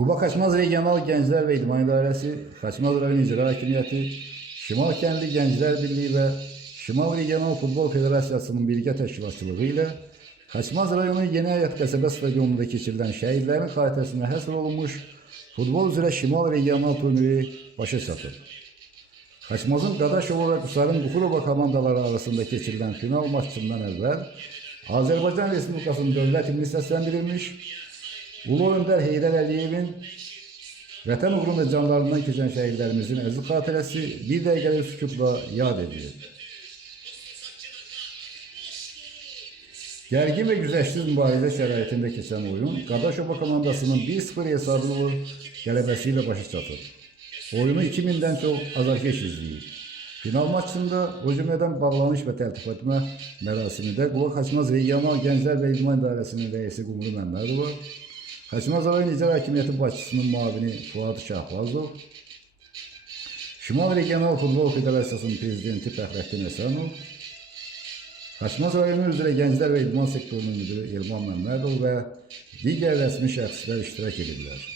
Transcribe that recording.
Quba Xaçmaz Regional Gənclər və İdman İdarəsi, Xaçmaz rayon İcra Hakimiyyəti, Şimal Kəndi Gənclər Birliyi və Şimal Regional Futbol Federasiyasının birgə təşkilatçılığı ilə Xaçmaz rayonu Yeni Həyat qəsəbə stadionunda keçirilən şəhidlərin xatirəsinə həsr olunmuş futbol üzrə Şimal Regional turniri başa çatır. Xaçmazın Dadaşova və Qusarın Buxurova komandaları arasında keçirilən final maçından əvvəl Azərbaycan Respublikasının dövlət himni səsləndirilmiş, Ulu Öndər Heydər Əliyevin vətən uğrunda canlarından keçən şəhidlərimizin əziz xatirəsi bir dəqiqəlik sükutla yad edilir. Gərgin və güzəşsiz mübarizə şəraitində keçən oyun Dadaşova komandasının 1-0 hesablı qələbəsi ilə başa çatır. Oyunu 2000'den çox azarkeş izləyir. Final maçında o cümlədən bağlanış və təltif etmə mərasimində Quba Xaçmaz Regional Gənclər və İdman İdarəsinin rəisi Qumru Məmmədova, Xaçmaz rayon İcra Hakimiyyəti başçısının müavini Fuad Şahbazov, Şimal Regional Futbol Federasiyasının prezidenti Fəxrəddin Əsənov, Xaçmaz rayonu üzrə Gənclər və İdman sektorunun müdürü Elman Məmmədov və digər rəsmi şəxslər iştirak edirlər.